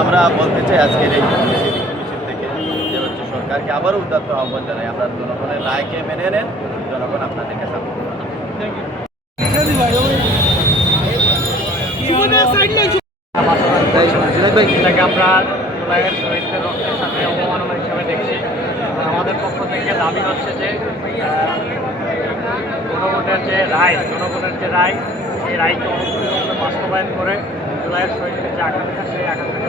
আমরা বলতে চাই আজকের এই মিছিল থেকে যে হচ্ছে সরকারকে আবারও উদাত্ত আহ্বান জানাই, আমরা জনগণের রায়কে মেনে নেন, জনগণ আপনাদেরকে সাপোর্ট করবে। এটাকে আমরা জুলাইয়ের শহীদদের রক্তের সাথে অবমাননা হিসেবে দেখছি। আমাদের পক্ষ থেকে দাবি হচ্ছে যে জনগণের যে রায় সেই রায়কে বাস্তবায়ন করে জুলাইয়ের শহীদদের যে আকাঙ্ক্ষা সেই আকাঙ্ক্ষাকে